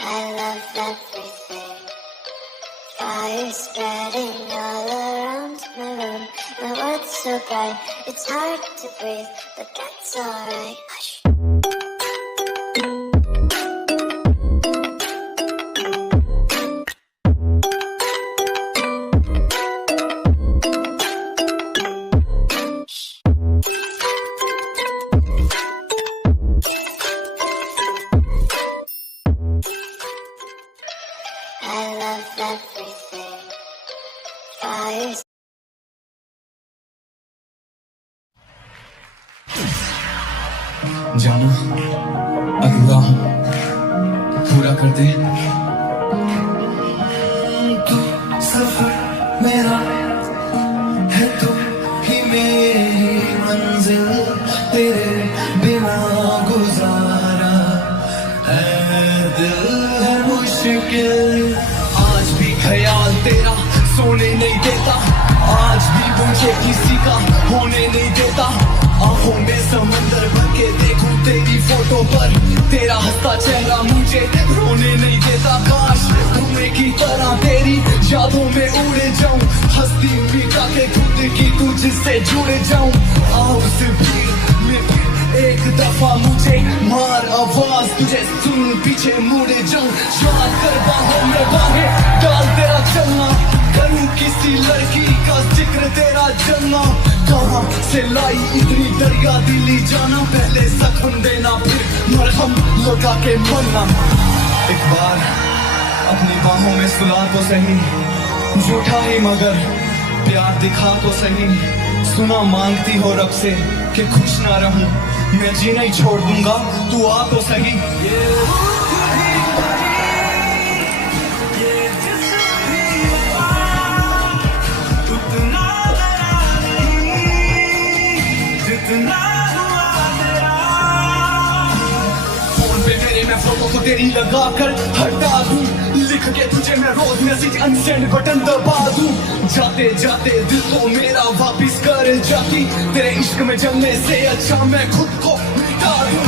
I love everything. Fire spreading all around my room. My world's so bright, it's hard to breathe, but that's alright. Hush. I love everything. Fire. जाना अधूरा हूँ पूरा कर दे तू सफर मेरा है तू ही मेरी मंजिल तेरे बिना गुजारा है दिल है मुश्किल आज भी ख्याल तेरा सोने नहीं देता आज भी मुझे किसी का होने नहीं देता आंखों में समंदर भर के देखूं तेरी फोटो पर तेरा हंसता चेहरा मुझे रोने नहीं देता काश धुएं की तरह तेरी यादों में उड़ जाऊं हंसती मिटा के खुद की तुझसे जुड़ जाऊं आओ उस भीड़ में एक दफा मुझे मार आवाज तुझे सुन पीछे मुड़ जाऊं याद कर बाहों में बाहें डाल तेरा चलना करूं किसी लड़की का जिक्र तेरा जलना कहां से लाई इतनी दरिया दिली जाना पहले जख्म देना फिर मरहम लगा के मरना एक बार अपनी बाहों में सुला तो सही झूठा ही मगर प्यार दिखा तो सही सुना मांगती हो रब से कि खुश ना रहूं मैं जीना ही छोड़ दूंगा तू आ तो सही फोन पे मेरे मैं फोटो को तेरी लगा कर हटा दूं लिख के तुझे मैं रोज मैसेज अनसेंड बटन दबा दूं जाते जाते दिल तो मेरा वापिस कर जाती तेरे इश्क में जलने से अच्छा मैं खुद को मिटा दूं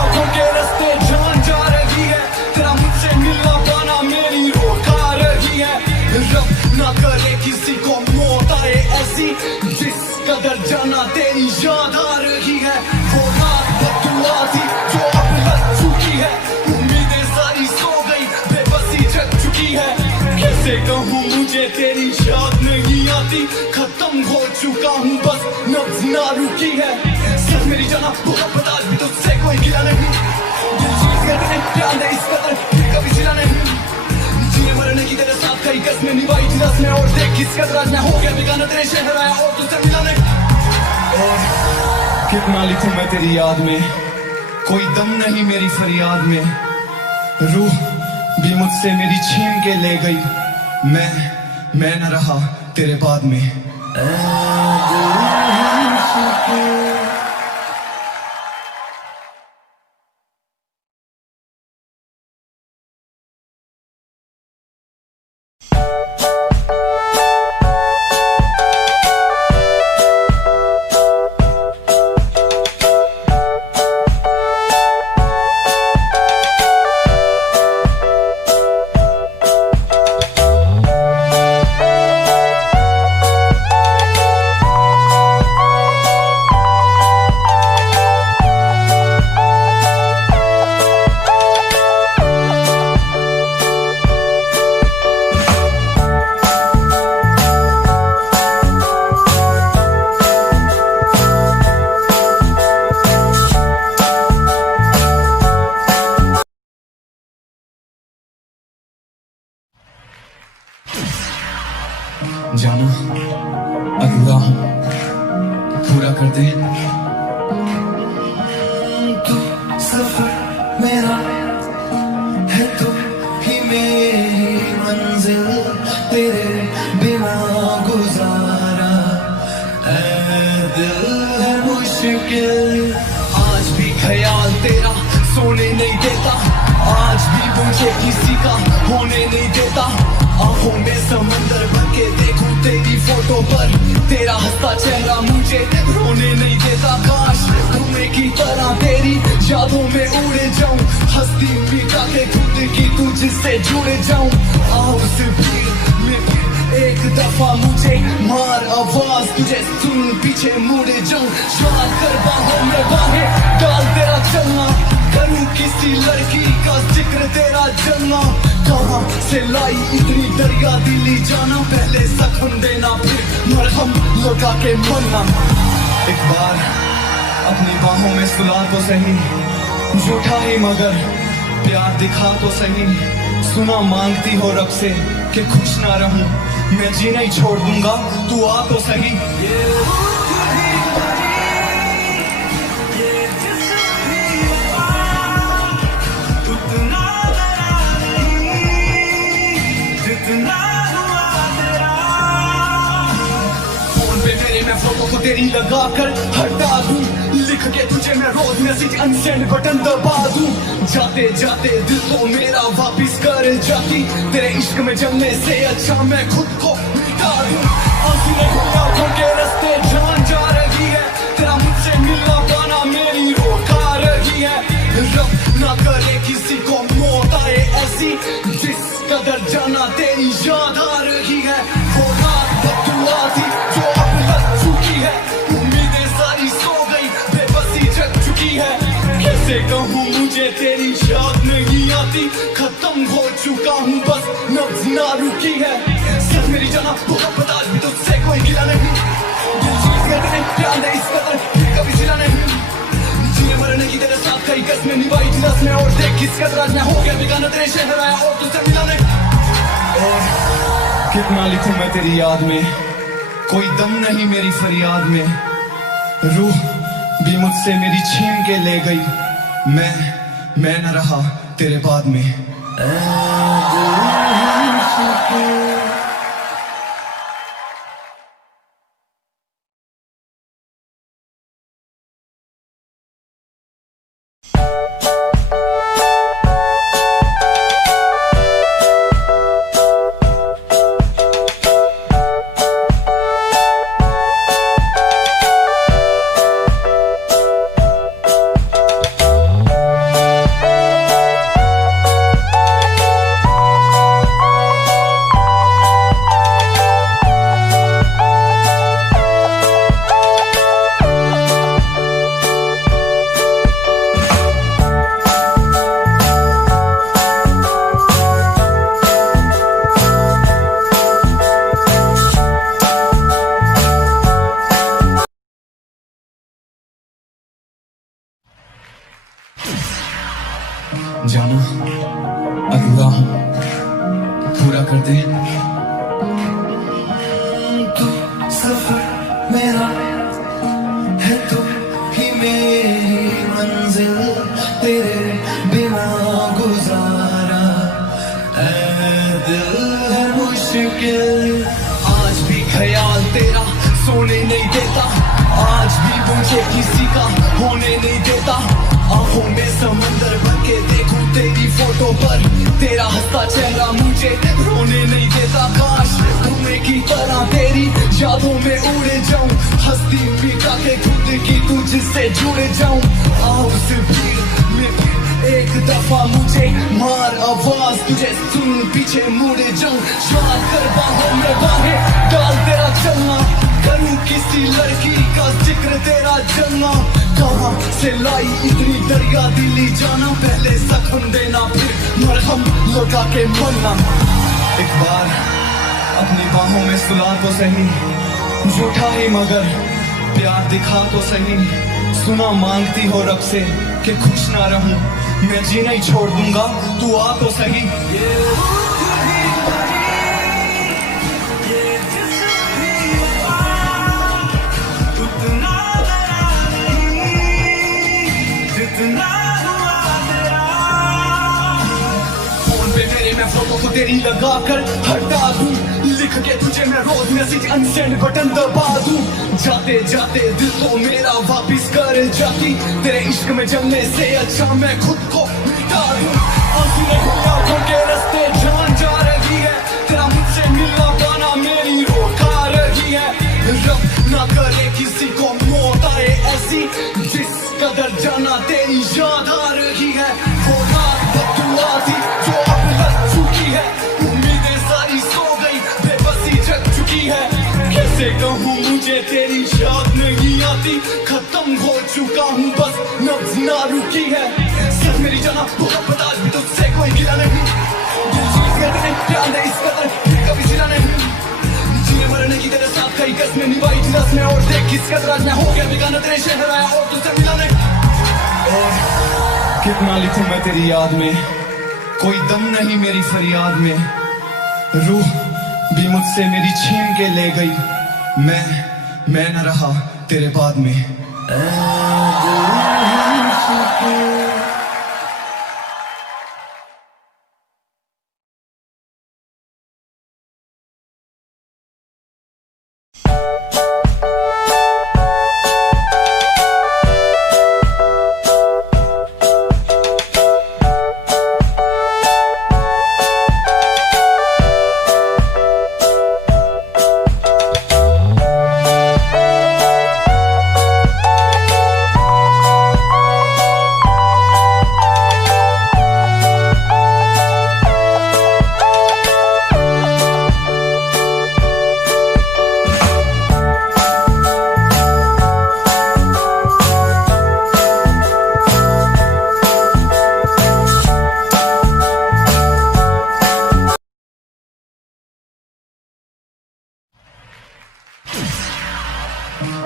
आंखों के रास्ते जान जा रही है तेरा मुझसे मिलना पाना मेरी रोका रही है रब ना करे किसी को मौत आए ऐसी जिस कदर जाना तेरी याद आ रही है वो रात बदुआ थी जो अब लग चुकी है उम्मीदें सारी सो गई बेबसी जग चुकी है कैसे कहूँ मुझे तेरी याद नहीं आती खत्म हो चुका हूँ बस नब्ज ना रुकी है सिर्फ मेरी जाना बहुत बता भी तुझसे कोई गिला नहीं दिल चीज करने प्यार नहीं इस कदर फिर कभी जिला नहीं जीने मरने की तेरे साथ कई कसमें निभाई थी रस्में और देख किस कदर आज मैं हो गया बेगाना तेरे शहर आया और तुझसे मिला नहीं और कितना लिखूं मैं तेरी याद में कोई दम नहीं मेरी फरियाद में रूह भी मुझसे मेरी छीन के ले गई मैं न रहा तेरे बाद में जाना अधूरा हूँ पूरा कर दे तू सफर मेरा है तू ही मेरी मंजिल तेरे बिना गुजारा है दिल है मुश्किल आज भी ख्याल तेरा सोने नहीं देता आज भी मुझे किसी का होने नहीं देता आंखों में समंदर भर के देखूं तेरी फोटो पर तेरा हंसता चेहरा मुझे रोने नहीं देता काश धुएं की तरह तेरी यादों में उड़ जाऊं हंसती मिटा के खुद तुझसे जुड़ जाऊं। आओ उस भीड़ में एक दफा मुझे मार आवाज, तुझे सुन पीछे मुड़ जाऊं। याद कर बाहों में बाहें डाल तेरा चलना, करूं किसी लड़की का जिक्र तेरा जलना। कहां से लाई इतनी दरिया दिली जाना, पहले जख्म देना फिर मरहम लगा के मरना। एक बार अपनी बाहों में सुला तो सही, झूठा ही मगर प्यार दिखा तो सही। सुना मांगती हो रब से कि खुश ना रहूं, मैं जीना ही छोड़ दूंगा, तू आ तो सही। फोन पे मेरे मैं फोटो को तेरी लगा कर हटा दूं, लिख के तुझे मैं रोज मैसेज अनसेंड बटन दबा दूं। जाते जाते दिल तो मेरा वापिस कर जाती, तेरे इश्क में जमने से अच्छा मैं खुद को मिटा दूं। आंखों के रास्ते जान जा रही है, तेरा मुझसे मिलना पाना मेरी रोका रही है। रब ना करे किसी को मौत आए ऐसी, जिस कदर जाना तेरी याद आ रही है। वो रात बदुआ थी जो अब लग चुकी है, उम्मीदें सारी सो गई, बेबसी जग चुकी है। कैसे कहूँ मुझे तेरी याद नहीं आती, खत्म हो चुका हूँ बस नब्ज ना रुकी है। सच मेरी जाना वो अब बता भी तुझसे कोई गिला नहीं, दिल चीज में तेरे प्यार ने इस कदर फिर कभी सिला नहीं। जीने मरने की तेरे साथ कई कसमें निभाई थी रस्में, और देख किस कदर आज मैं हो गया बेगाना तेरे शहर आया और तुझसे मिला नहीं। और कितना लिखूं मैं तेरी याद में, कोई दम नहीं मेरी फरियाद में। रूह भी मुझसे मेरी छीन के ले गई, मैं न रहा तेरे बाद में। जाना अधूरा पूरा कर दे तू, सफर मेरा है तू ही मेरी मंजिल, तेरे बिना गुजारा ऐ दिल है मुश्किल। आज भी ख्याल तेरा सोने नहीं देता, आज भी मुझे किसी का होने नहीं देता। आंखों में समंदर भर के देखूं तेरी फोटो पर, तेरा हंसता चेहरा मुझे रोने नहीं देता। काश धुएं की तरह तेरी यादों में उड़ जाऊं, हस्ती मिटा के खुद की तुझसे जुड़ जाऊं। आओ उस भीड़ में एक दफा मुझे मार आवाज, तुझे सुन पीछे मुड़ जाऊं। याद कर बाहों में बाहें डाल तेरा चलना, करूं किसी लड़की का जिक्र तेरा जलना। कहां से लाई इतनी दरिया दिली जाना, पहले जख्म देना फिर मरहम लगा के मरना। एक बार अपनी बाहों में सुला तो सही, झूठा ही मगर प्यार दिखा तो सही। सुना मांगती हो रब से कि खुश ना रहूं, मैं जीना ही छोड़ दूंगा, तू आ तो सही। फोन पे मेरे मैं फोटो को तेरी लगा कर हटा दूं, लिख के तुझे मैं रोज मैसेज अनसेंड बटन दबा दूं। जाते जाते दिल तो मेरा वापिस कर जाती, तेरे इश्क में जमने से अच्छा मैं खुद को मिटा दूं। आंखों के रास्ते जान जा रही है, तेरा मुझसे मिलना पाना मेरी रोका रही है। रब ना करे किसी को मौत आए ऐसी, जिस कदर जाना तेरी याद आ रही है। वो रात बदुआ थी जो अब लग कैसे कहूँ मुझे तेरी याद नहीं आती, खत्म हो चुका हूँ बस नब्ज ना रुकी है। सच मेरी जाना बहुत आज भी तुझसे कोई गिला नहीं, दिल चीज करने प्यार नहीं इस कदर फिर कभी जिला नहीं। जीने मरने की तेरे साथ कई कसमें निभाई थी रस्में, और देख किस कदर आज मैं हो गया बेगाना तेरे शहर आया और तुझसे मिला नहीं। और कितना लिखूं मैं तेरी याद में, कोई दम नहीं मेरी फरियाद में। रूह भी मुझसे मेरी छीन के ले गई, मैं न रहा तेरे बाद में।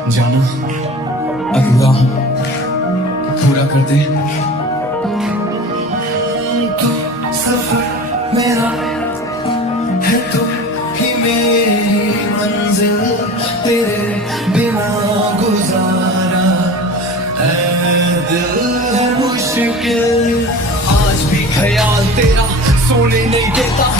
जाना अधूरा पूरा कर दे। तू सफर मेरा है, तू ही मेरी मंजिल, तेरे बिना गुजारा ऐ दिल है मुश्किल। आज भी ख्याल तेरा सोने नहीं देता,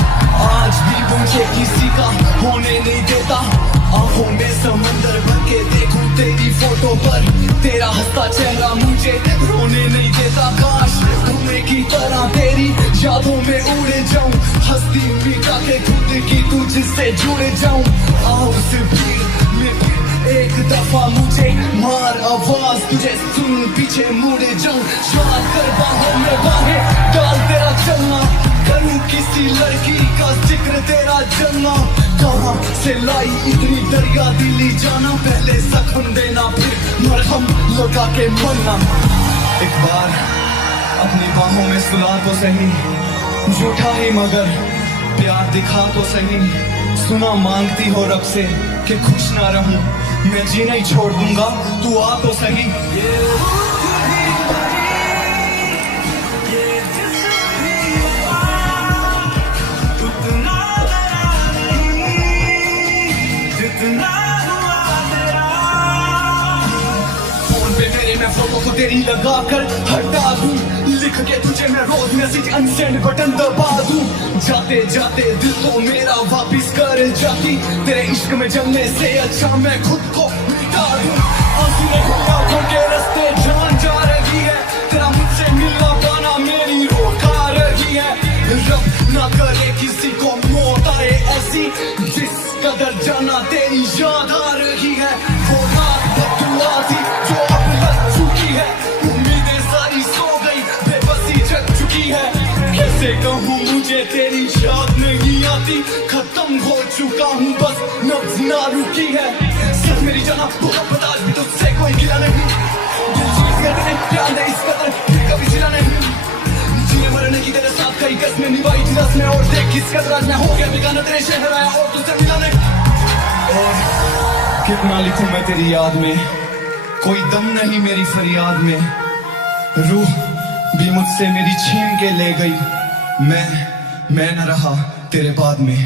आज भी मुझे किसी का होने नहीं देता। आंखों में समंदर भर के देखूं तेरी फोटो पर, तेरा हंसता चेहरा मुझे रोने नहीं देता। काश धुएं की तरह तेरी यादों में उड़े जाऊं, हंसती मिटा के खुद की तुझसे जुड़े जाऊं। आओ उस भीड़ में फिर एक दफा मुझे मार आवाज, तुझे सुन पीछे मुड़े जाऊं। याद कर बाहों में बाहें डाल तेरा चलना, करूं किसी लड़की का जिक्र तेरा जलना। कहाँ से लाई इतनी दरिया दिली जाना, पहले जख्म देना फिर मरहम लगा के मरना। एक बार अपनी बाहों में सुला तो सही, झूठा ही मगर प्यार दिखा तो सही। सुना मांगती हो रब से कि खुश ना रहूं, मैं जीना ही छोड़ दूंगा तू आ तो सही। मैं फोटो को तेरी लगा कर हटा दूं, लिख के तुझे मैं रोज मैसेज अनसेंड बटन दबा दूं। जाते जाते दिल तो मेरा वापिस कर जाती, तेरे इश्क में जमने से अच्छा मैं खुद को मिटा दूं। आंखों के रास्ते जान जा रही है, तेरा मुझसे मिलना पाना मेरी रोका रही है। रब ना करे किसी को मौत आए ऐसी, जिस कदर जाना तेरी याद आ रही है। वो रात बदुआ थी जो अब लग चुकी है, उम्मीदें सारी सो गई, बेबसी जग चुकी है। कैसे कहूँ मुझे तेरी याद नहीं आती, खत्म हो चुका हूँ बस नब्ज ना रुकी है। सच मेरी जाना बहुत आज भी तुझसे कोई गिला नहीं, दिल चीज करने प्यार नहीं इस कदर फिर कभी जिला नहीं। जीने मरने की तेरे साथ कई कसमें निभाई थी रस्में, और देख किस कदर आज मैं हो गया बेगाना तेरे शहर आया और तुझसे मिला नहीं। और कितना लिखूं मैं तेरी याद में, कोई दम नहीं मेरी फरियाद में। रूह भी मुझसे मेरी छीन के ले गई, मैं न रहा तेरे बाद में।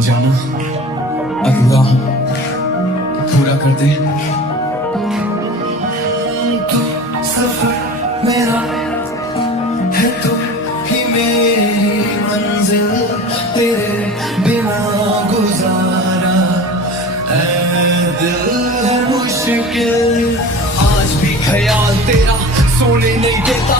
जाना अधूरा हूँ पूरा कर दे। तू सफर मेरा है, तू ही मेरी मंजिल, तेरे बिना गुजारा ऐ दिल है मुश्किल। आज भी ख्याल तेरा सोने नहीं देता,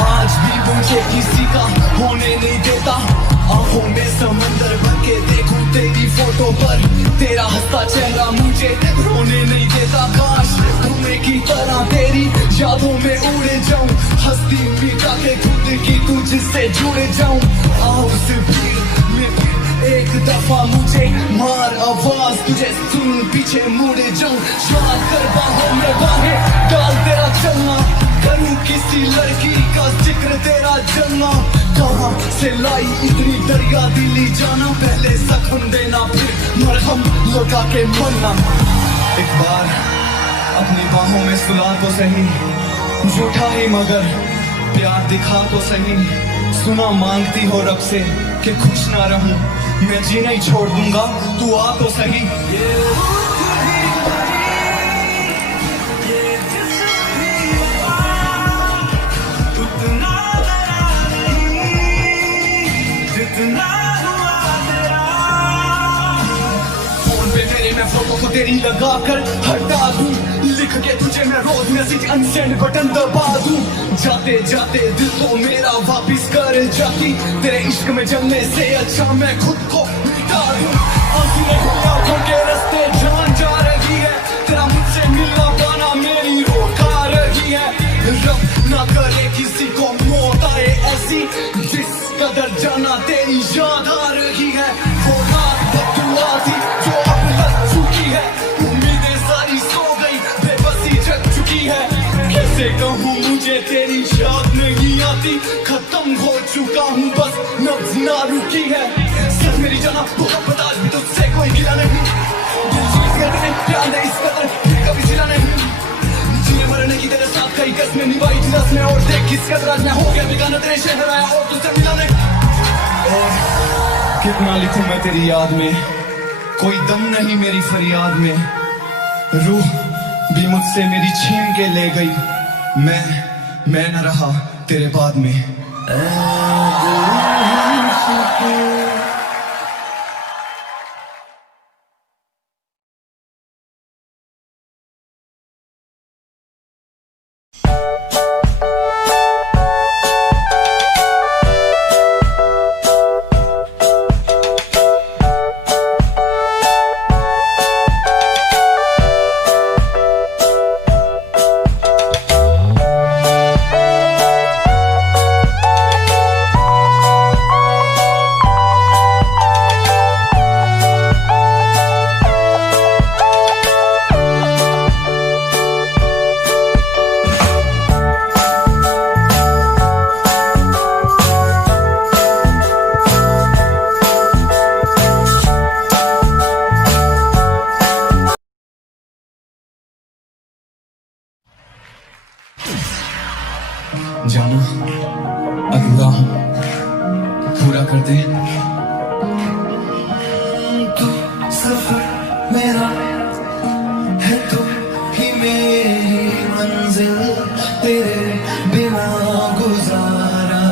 आज भी मुझे किसी का होने नहीं देता। आंखों में समंदर भर के देखूं तेरी फोटो पर, तेरा हंसता चेहरा मुझे रोने नहीं देता। काश धुएं की तरह तेरी यादों में उड़ जाऊं, हंसती मिटा के खुद की तुझसे जुड़ जाऊं। आओ उस भीड़ में फिर एक दफा मुझे मार आवाज, तुझे सुन पीछे मुड़ जाऊं। याद कर बाहों में बाहें डाल तेरा चलना, करूं किसी लड़की का जिक्र तेरा जलना। कहाँ से लाई इतनी दरिया दिली जाना, पहले जख्म देना फिर मरहम लगा के मरना। एक बार अपनी बाहों में सुला तो सही, झूठा ही मगर प्यार दिखा तो सही। सुना मांगती हो रब से कि खुश ना रहूं, मैं जीना ही छोड़ दूंगा, तू आ तो सही। फोन पे मेरे मैं फोटो को तेरी लगा कर हटा दूं, लिख के तुझे मैं रोज मैसेज अनसेंड बटन दबा दूं। जाते जाते दिल तो मेरा वापिस कर जाती, तेरे इश्क में जलने से अच्छा मैं खुद को मिटा दूं। आंखों के रास्ते जान जा रही है, तेरा मुझसे मिलना पाना मेरी रोका रही है। रब ना करे किसी को मौत आए ऐसी, जिस कदर जाना तेरी याद आ रही है। वो रात बदुआ थी जो अब लग चुकी है, उम्मीदें सारी सो गई, बेबसी जग चुकी है। कैसे कहूँ मुझे तेरी याद नहीं आती, खत्म हो चुका हूँ बस नब्ज ना रुकी है। सिर्फ मेरी जाना वो अब बता भी तुझसे कोई गिला नहीं, दिल चीज करने प्यार नहीं इस कदर फिर कभी जिला नहीं। जीने मरने की तेरे साथ कई कसमें निभाई थी रस्में, और देख किस कदर आज मैं हो गया बेगाना तेरे शहर आया और तुझसे मिला नहीं। और कितना लिखूं मैं तेरी याद में, कोई दम नहीं मेरी फरियाद में। रूह भी मुझसे मेरी छीन के ले गई, मैं न रहा तेरे बाद में। जाना अधूरा हूँ पूरा कर दे। तू सफर मेरा है, तू ही मेरी मंजिल, तेरे बिना गुजारा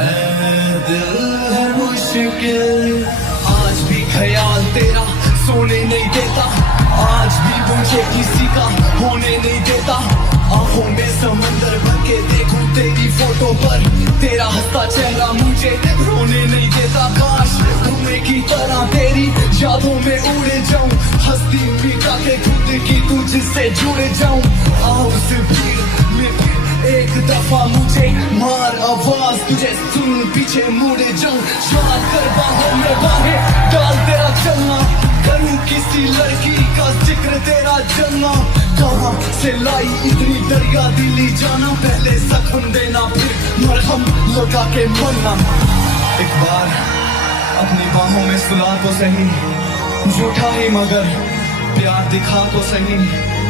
ऐ दिल है मुश्किल। आज भी ख्याल तेरा सोने नहीं देता, आज भी मुझे किसी का होने नहीं देता। आंखों में समंदर भर के देखूं तेरी फोटो पर, तेरा हंसता चेहरा मुझे रोने नहीं देता। काश धुएं की तरह तेरी यादों में उड़ जाऊं, हंसती मिटा के खुद की तुझसे जुड़ जाऊं। आओ उस भीड़ में फिर एक दफा मुझे मार आवाज, तुझे सुन पीछे मुड़ जाऊं। याद कर बाहों में बाहें डाल तेरा चलना, करूं किसी लड़की का जिक्र तेरा जलना। कहाँ से लाई इतनी दरिया दिली जाना, पहले जख्म देना फिर मरहम लगा के मरना। एक बार अपनी बाहों में सुला तो सही, झूठा ही मगर प्यार दिखा तो सही।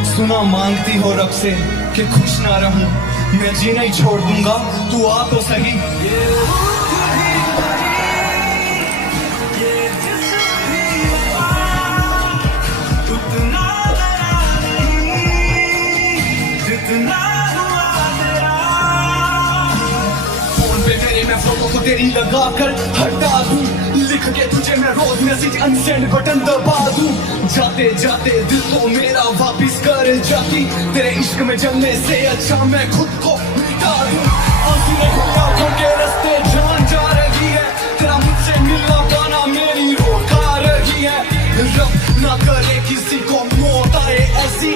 सुना मांगती हो रब से कि खुश ना रहूं, मैं जीना ही छोड़ दूंगा, तू आ तो सही। कर हटा दूं, लिख के तुझे मैं रोज मैसेज अनसेंड बटन दबा दूं। जाते जाते दिल तो मेरा वापिस कर जाती, तेरे इश्क में जलने से अच्छा मैं खुद को मिटा दूं। आंसू ने आंखों के रास्ते जान जा रही है, तेरा मुझसे मिलना पाना मेरी रूह खा रही है। रब ना करे किसी को मौत आए ऐसी,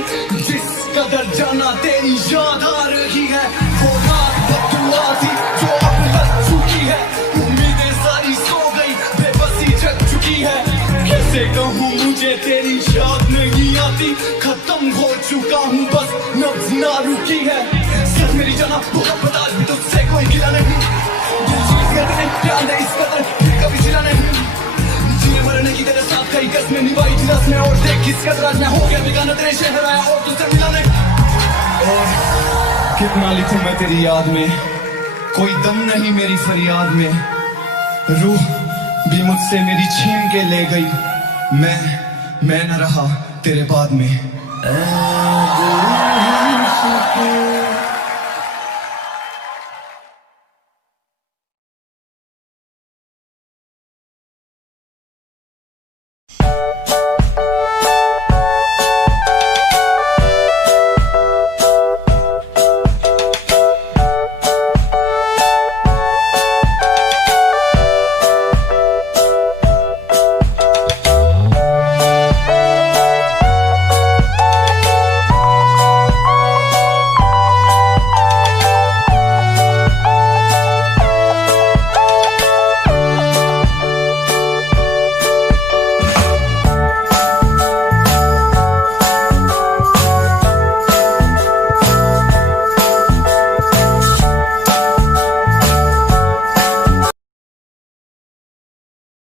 जिस कदर जाना तेरी याद आ रही है। वो रात बदुआ थी जो अब लग चुकी है, उम्मीदें सारी सो गई, बेबसी जग चुकी है। कैसे कहूँ मुझे तेरी याद नहीं आती, खत्म हो चुका हूँ बस नब्ज ना रुकी है। सच मेरी जाना बहुत बता भी तुझसे कोई गिला नहीं, दिल चीज करते प्यार नहीं इस कदर फिर कभी सिला नहीं। जीने मरने की तेरे साथ कई कसमें निभाई थी रस्में, और देख किस कदर आज मैं हो गया बेगाना तेरे शहर आया और तुझसे मिला नहीं। और कितना लिखूं मैं तेरी याद में, कोई दम नहीं मेरी फरियाद में। रूह भी मुझसे मेरी छीन के ले गई, मैं न रहा तेरे बाद में। ऐ दिल